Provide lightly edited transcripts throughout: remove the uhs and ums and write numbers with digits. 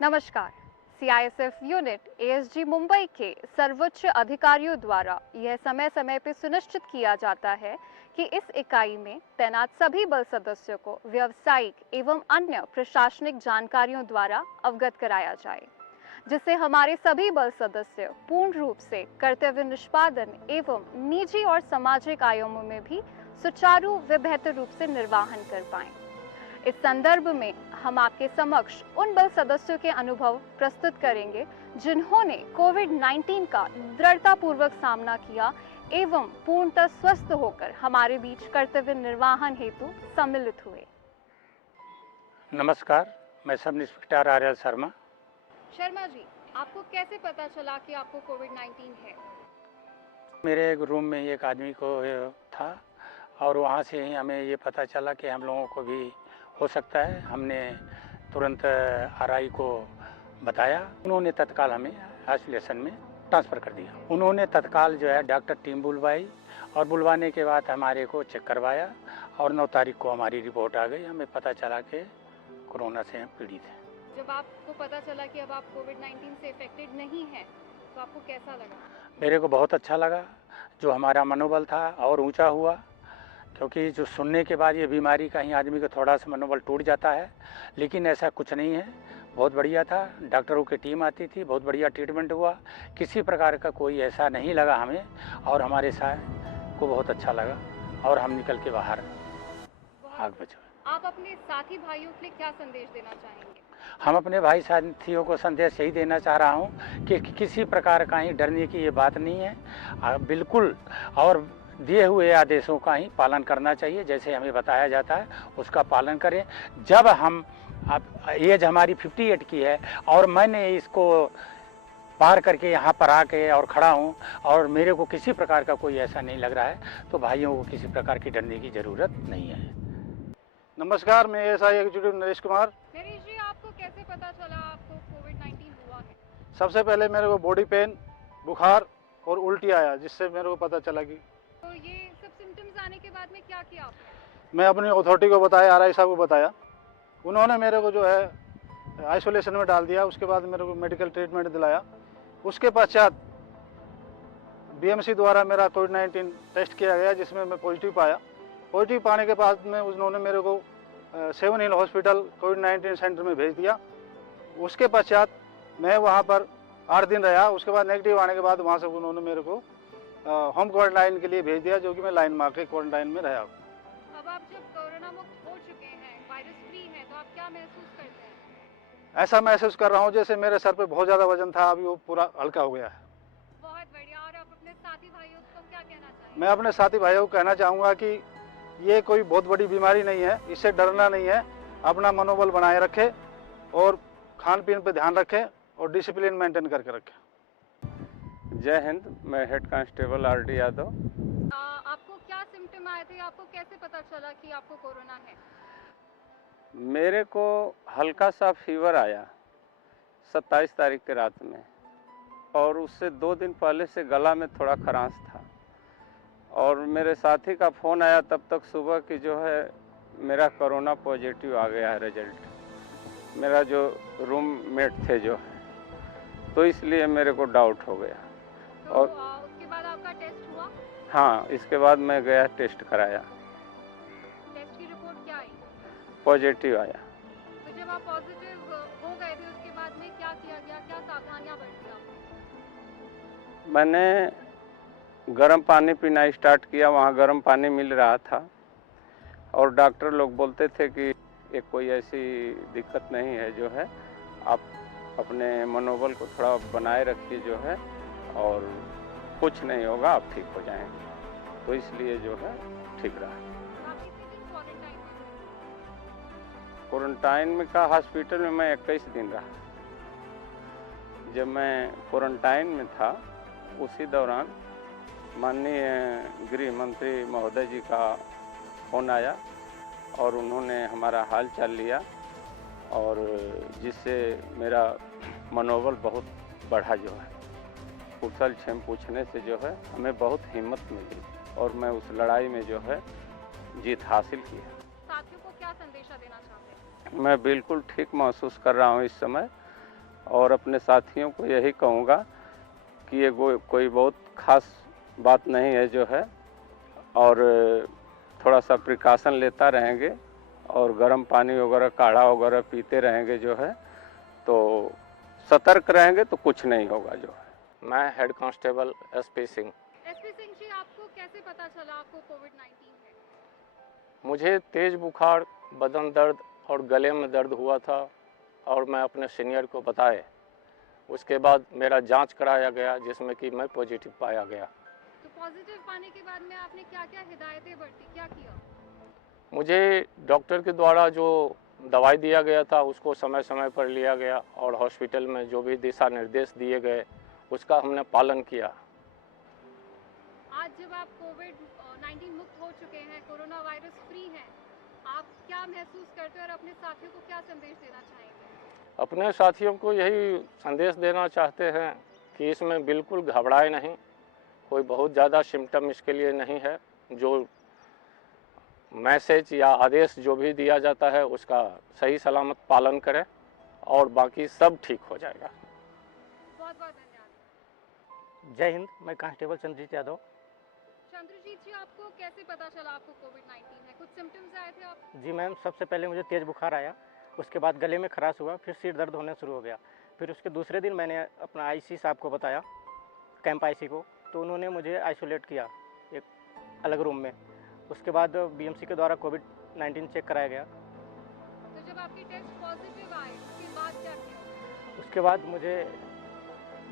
नमस्कार। CISF unit ASG Mumbai के सर्वोच्च अधिकारियों द्वारा यह समय समय पर सुनिश्चित किया जाता है कि इस इकाई में तैनात सभी बल सदस्यों को व्यावसायिक एवं अन्य प्रशासनिक जानकारियों द्वारा अवगत कराया जाए, जिससे हमारे सभी बल सदस्य पूर्ण रूप से कर्तव्य निष्पादन एवं निजी और सामाजिक आयामों में भी सुचारू व बेहतर रूप से निर्वहन कर पाएं। इस संदर्भ में हम आपके समक्ष उन बल सदस्यों के अनुभव प्रस्तुत करेंगे जिन्होंने कोविड-19 का दृढ़तापूर्वक सामना किया एवं पूर्णतः स्वस्थ होकर हमारे बीच कर्तव्य निर्वहन हेतु सम्मिलित हुए। नमस्कार, मैं सब इंस्पेक्टर आर्यल शर्मा। शर्मा जी, आपको कैसे पता चला कि आपको कोविड-19 है? मेरे एक रूम में एक आदमी को था और वहाँ से ही हमें ये पता चला कि हम लोगों को भी हो सकता है। हमने तुरंत आरआई को बताया, उन्होंने तत्काल हमें आइसोलेशन में ट्रांसफ़र कर दिया। उन्होंने तत्काल जो है डॉक्टर टीम बुलवाई और बुलवाने के बाद हमारे को चेक करवाया और 9 तारीख को हमारी रिपोर्ट आ गई। हमें पता चला कि कोरोना से हम पीड़ित हैं। जब आपको पता चला कि अब आप कोविड-19 से इफेक्टेड नहीं हैं, तो आपको कैसा लगा? मेरे को बहुत अच्छा लगा। जो हमारा मनोबल था और ऊंचा हुआ, क्योंकि जो सुनने के बाद ये बीमारी कहीं आदमी का थोड़ा सा मनोबल टूट जाता है, लेकिन ऐसा कुछ नहीं है। बहुत बढ़िया था। डॉक्टरों की टीम आती थी, बहुत बढ़िया ट्रीटमेंट हुआ। किसी प्रकार का कोई ऐसा नहीं लगा हमें और हमारे साथ को बहुत अच्छा लगा और हम निकल के बाहर आग बचे। आप अपने साथी भाइयों के लिए क्या संदेश देना चाहेंगे? हम अपने भाई साथियों को संदेश यही देना चाह रहा हूँ कि किसी प्रकार का ही डरने की ये बात नहीं है। बिल्कुल, और दिए हुए आदेशों का ही पालन करना चाहिए। जैसे हमें बताया जाता है उसका पालन करें। जब हम एज हमारी 58 की है और मैंने इसको पार करके यहाँ पर आके और खड़ा हूँ और मेरे को किसी प्रकार का कोई ऐसा नहीं लग रहा है, तो भाइयों को किसी प्रकार की डरने की ज़रूरत नहीं है। नमस्कार, मैं एएसआई एग्जीक्यूटिव नरेश कुमार। नरेश जी, आपको कैसे पता चला आपको कोविड-19 हुआ है? सबसे पहले मेरे को बॉडी पेन, बुखार और उल्टी आया, जिससे मेरे को पता चला कि तो ये सब सिम्टम्स आने के बाद में क्या किया आपने? मैं अपनी अथॉरिटी को बताया, आरआई साहब को बताया। उन्होंने मेरे को जो है आइसोलेशन में डाल दिया। उसके बाद मेरे को मेडिकल ट्रीटमेंट दिलाया। उसके पश्चात बीएमसी द्वारा मेरा कोविड-19 टेस्ट किया गया, जिसमें मैं पॉजिटिव पाया। पॉजिटिव पाने के बाद में उन्होंने मेरे को 7 हिल हॉस्पिटल कोविड-19 सेंटर में भेज दिया। उसके पश्चात मैं वहाँ पर 8 दिन रहा। उसके बाद नेगेटिव आने के बाद वहाँ से उन्होंने मेरे को होम क्वारंटाइन के लिए भेज दिया, जो कि मैं लाइन मार के क्वारंटाइन में रहा। अब आप जब कोरोना मुक्त हो चुके हैं, वायरस फ्री हैं, तो आप क्या महसूस करते हैं? ऐसा महसूस कर रहा हूँ जैसे मेरे सर पे बहुत ज़्यादा वजन था, अभी वो पूरा हल्का हो गया है। बहुत बढ़िया। और आप अपने साथी भाइयों को क्या कहना चाहेंगे? मैं अपने साथी भाइयों को कहना चाहूँगा कि ये कोई बहुत बड़ी बीमारी नहीं है, इससे डरना नहीं है। अपना मनोबल बनाए रखें और खान पीन पे ध्यान रखें और डिसिप्लिन मेंटेन करके रखें। जय हिंद, मैं हेड कांस्टेबल आरडी यादव। आपको क्या सिम्टम आए थे? आपको कैसे पता चला कि आपको कोरोना है? मेरे को हल्का सा फीवर आया 27 तारीख के रात में, और उससे 2 दिन पहले से गला में थोड़ा खरांश था। और मेरे साथी का फ़ोन आया तब तक सुबह की जो है मेरा कोरोना पॉजिटिव आ गया है रिजल्ट, मेरा जो रूममेट थे जो है, तो इसलिए मेरे को डाउट हो गया। तो और उसके बाद आपका टेस्ट हुआ? हाँ, इसके बाद मैं गया टेस्ट कराया, टेस्ट की रिपोर्ट क्या आई? पॉजिटिव आया। तो जब आप पॉजिटिव हो गए थे, उसके बाद में क्या किया गया? क्या सावधानियां बरती आपने? मैंने गर्म पानी पीना स्टार्ट किया। वहाँ गर्म पानी मिल रहा था और डॉक्टर लोग बोलते थे कि ये कोई ऐसी दिक्कत नहीं है, जो है आप अपने मनोबल को थोड़ा बनाए रखिए जो है, और कुछ नहीं होगा, आप ठीक हो जाएंगे। तो इसलिए जो है ठीक रहा। आप कितने दिन क्वारंटाइन में थे? क्वारंटाइन में का हॉस्पिटल में मैं 21 दिन रहा। जब मैं क्वारंटाइन में था उसी दौरान माननीय गृह मंत्री महोदय जी का फ़ोन आया और उन्होंने हमारा हाल चाल लिया, और जिससे मेरा मनोबल बहुत बढ़ा जो है। कुशल क्षेम पूछने से जो है हमें बहुत हिम्मत मिली और मैं उस लड़ाई में जो है जीत हासिल की है। साथियों को क्या संदेशा देना चाहते हैं? मैं बिल्कुल ठीक महसूस कर रहा हूँ इस समय, और अपने साथियों को यही कहूँगा कि ये कोई बहुत खास बात नहीं है जो है, और थोड़ा सा प्रिकॉशन लेता रहेंगे और गर्म पानी वगैरह काढ़ा वगैरह पीते रहेंगे जो है, तो सतर्क रहेंगे तो कुछ नहीं होगा जो है। मैं head constable SP Singh. SP Singh ji, आपको कैसे पता चला आपको कोविड-19 है? मुझे तेज़ बुखार, बदन दर्द और गले में दर्द हुआ था और मैं अपने सीनियर को बताए। उसके बाद मेरा जांच कराया गया जिसमें कि मैं पॉजिटिव पाया गया। तो पॉजिटिव पाने के बाद में आपने क्या-क्या हिदायतें बरती, क्या किया? मुझे डॉक्टर के द्वारा जो दवाई दिया गया था उसको समय समय पर लिया गया और हॉस्पिटल में जो भी दिशा निर्देश दिए गए उसका हमने पालन किया। आज जब आप कोविड-19 मुक्त हो चुके हैं, कोरोना वायरस फ्री हैं, आप क्या महसूस करते हैं और अपने साथियों को क्या संदेश देना चाहेंगे? अपने साथियों को यही संदेश देना चाहते हैं कि इसमें बिल्कुल घबराए नहीं। कोई बहुत ज़्यादा सिम्टम इसके लिए नहीं है। जो मैसेज या आदेश जो भी दिया जाता है उसका सही सलामत पालन करें और बाकी सब ठीक हो जाएगा। बहुत-बहुत धन्यवाद। जय हिंद। मैं कांस्टेबल चंद्रजीत यादव। चंद्रजीत जी, आपको कैसे पता चला आपको कोविड-19 है? कुछ सिम्टम्स आए थे आप? जी मैम, सबसे पहले मुझे तेज़ बुखार आया, उसके बाद गले में खराश हुआ, फिर सिर दर्द होने शुरू हो गया। फिर उसके दूसरे दिन मैंने अपना आईसी साहब को बताया, कैंप आईसी को, तो उन्होंने मुझे आइसोलेट किया एक अलग रूम में। उसके बाद बीएमसी के द्वारा कोविड-19 चेक कराया गया। तो जब आपके टेस्ट पॉजिटिव आए, उसके बाद क्या किया? उसके बाद मुझे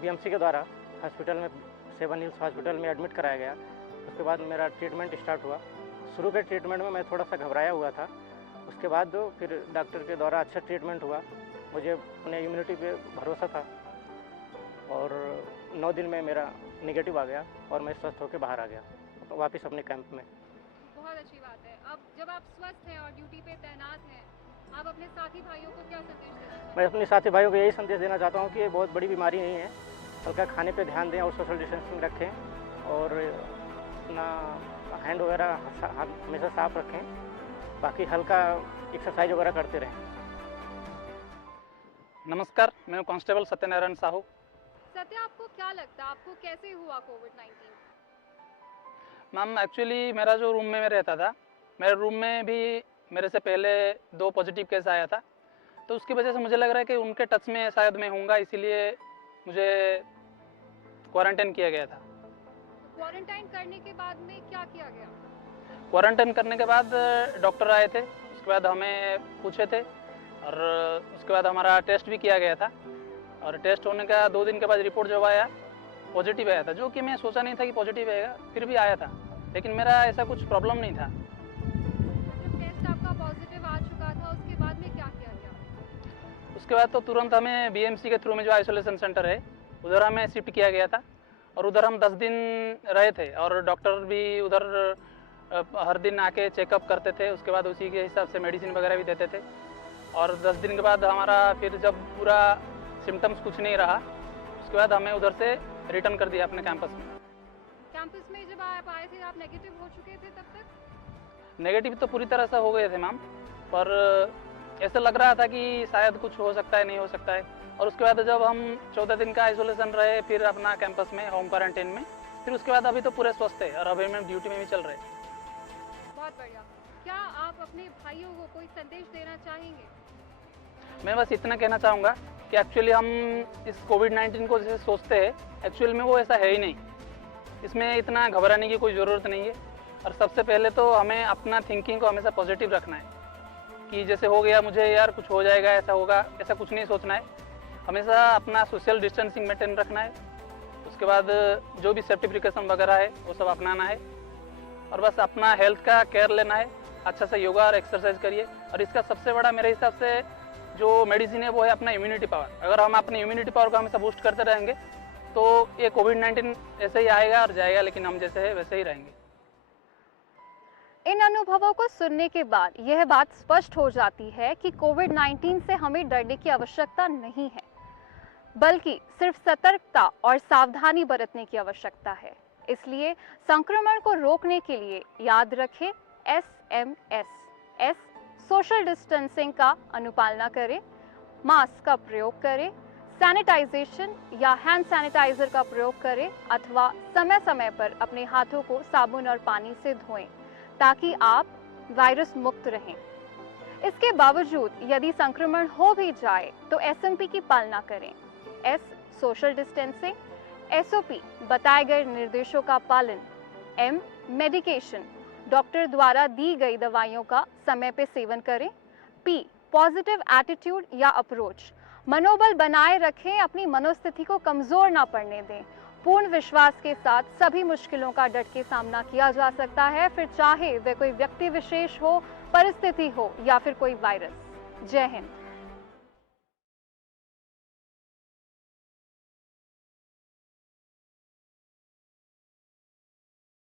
बीएमसी के द्वारा हॉस्पिटल में, सेवन हिल्स हॉस्पिटल में एडमिट कराया गया। उसके बाद मेरा ट्रीटमेंट स्टार्ट हुआ। शुरू के ट्रीटमेंट में मैं थोड़ा सा घबराया हुआ था, उसके बाद फिर डॉक्टर के द्वारा अच्छा ट्रीटमेंट हुआ। मुझे अपने इम्यूनिटी पे भरोसा था और 9 दिन में मेरा नेगेटिव आ गया और मैं स्वस्थ होकर बाहर आ गया वापस अपने कैंप में। बहुत अच्छी बात है। अब जब आप स्वस्थ हैं और ड्यूटी पे तैनात हैं, आप अपने साथी भाइयों को क्या संदेश देना चाहते हैं? मैं अपने साथी भाइयों को यही संदेश देना चाहता हूँ कि ये बहुत बड़ी बीमारी नहीं है। हल्का खाने पे ध्यान दें और सोशल डिस्टेंसिंग रखें और अपना हैंड वगैरह हाथ हमेशा साफ रखें। बाकी हल्का एक्सरसाइज वगैरह करते रहें। नमस्कार, मैं कांस्टेबल सत्यनारायण साहू। सत्या, आपको क्या लगता है आपको कैसे हुआ कोविड-19? मैम, एक्चुअली मेरा जो रूम में मैं रहता था, मेरे रूम में भी मेरे से पहले 2 पॉजिटिव केस आया था, तो उसकी वजह से मुझे लग रहा है कि उनके टच में शायद मैं होऊंगा, इसीलिए मुझे क्वारंटाइन किया गया था। क्वारंटाइन करने के बाद में क्या किया गया? क्वारंटाइन करने के बाद डॉक्टर आए थे, उसके बाद हमें पूछे थे और उसके बाद हमारा टेस्ट भी किया गया था और टेस्ट होने का 2 दिन के बाद रिपोर्ट जब आया पॉजिटिव आया था, जो कि मैं सोचा नहीं था कि पॉजिटिव आएगा, फिर भी आया था, लेकिन मेरा ऐसा कुछ प्रॉब्लम नहीं था। जब टेस्ट आपका पॉजिटिव आ चुका था, उसके बाद में क्या किया गया? उसके बाद तो तुरंत हमें बीएमसी के थ्रू में जो आइसोलेशन सेंटर है उधर हमें शिफ्ट किया गया था और उधर हम 10 दिन रहे थे और डॉक्टर भी उधर हर दिन आके चेकअप करते थे। उसके बाद उसी के हिसाब से मेडिसिन वगैरह भी देते थे और 10 दिन के बाद हमारा फिर जब पूरा सिम्टम्स कुछ नहीं रहा, उसके बाद हमें उधर से रिटर्न कर दिया अपने कैंपस में। कैंपस में जब आप आए थे, आप नेगेटिव हो चुके थे तब तक? नेगेटिव तो पूरी तरह से हो गए थे मैम, पर ऐसा लग रहा था कि शायद कुछ हो सकता है, नहीं हो सकता है। और उसके बाद जब हम 14 दिन का आइसोलेशन रहे फिर अपना कैंपस में होम क्वारंटाइन में, फिर उसके बाद अभी तो पूरे स्वस्थ है और अभी हम ड्यूटी में भी चल रहे हैं। बहुत बढ़िया। क्या आप अपने भाइयों को कोई संदेश देना चाहेंगे? मैं बस इतना कहना चाहूँगा कि एक्चुअली हम इस कोविड-19 को जैसे सोचते हैं, एक्चुअल में वो ऐसा है ही नहीं। इसमें इतना घबराने की कोई ज़रूरत नहीं है और सबसे पहले तो हमें अपना थिंकिंग को हमेशा पॉजिटिव रखना है कि जैसे हो गया मुझे यार कुछ हो जाएगा, ऐसा होगा, ऐसा कुछ नहीं सोचना है। हमेशा अपना सोशल डिस्टेंसिंग मेंटेन रखना है। उसके बाद जो भी सेफ्टी प्रिकॉशन वगैरह है वो सब अपनाना है और बस अपना हेल्थ का केयर लेना है। अच्छा से योगा और एक्सरसाइज करिए और इसका सबसे बड़ा मेरे हिसाब से जो मेडिसिन है वो है अपना इम्यूनिटी पावर। अगर हम अपनी इम्यूनिटी पावर को हमेशा बूस्ट करते रहेंगे तो ये कोविड-19 ऐसे ही आएगा और जाएगा, लेकिन हम जैसे है वैसे ही रहेंगे। इन अनुभवों को सुनने के बाद यह बात स्पष्ट हो जाती है कि कोविड-19 से हमें डरने की आवश्यकता नहीं है, बल्कि सिर्फ सतर्कता और सावधानी बरतने की आवश्यकता है। इसलिए संक्रमण को रोकने के लिए याद रखें SMS, सोशल डिस्टेंसिंग का अनुपालना करें, मास्क का प्रयोग करें, सैनिटाइजेशन या हैंड सैनिटाइजर का प्रयोग करें अथवा समय समय पर अपने हाथों को साबुन और पानी से धोएं ताकि आप वायरस मुक्त रहें। इसके बावजूद यदि संक्रमण हो भी जाए तो एसएमपी की पालना करें। एस सोशल डिस्टेंसिंग, एसओपी बताए गए निर्देशों का पालन, एम मेडिकेशन डॉक्टर द्वारा दी गई दवाइयों का समय पे सेवन करें, पी पॉजिटिव एटीट्यूड या अप्रोच मनोबल बनाए रखें, अपनी मनोस्थिति को कमजोर ना पड़ने दें। पूर्ण विश्वास के साथ सभी मुश्किलों का डट के सामना किया जा सकता है, फिर चाहे वे कोई व्यक्ति विशेष हो, परिस्थिति हो या फिर कोई वायरस। जय हिंद।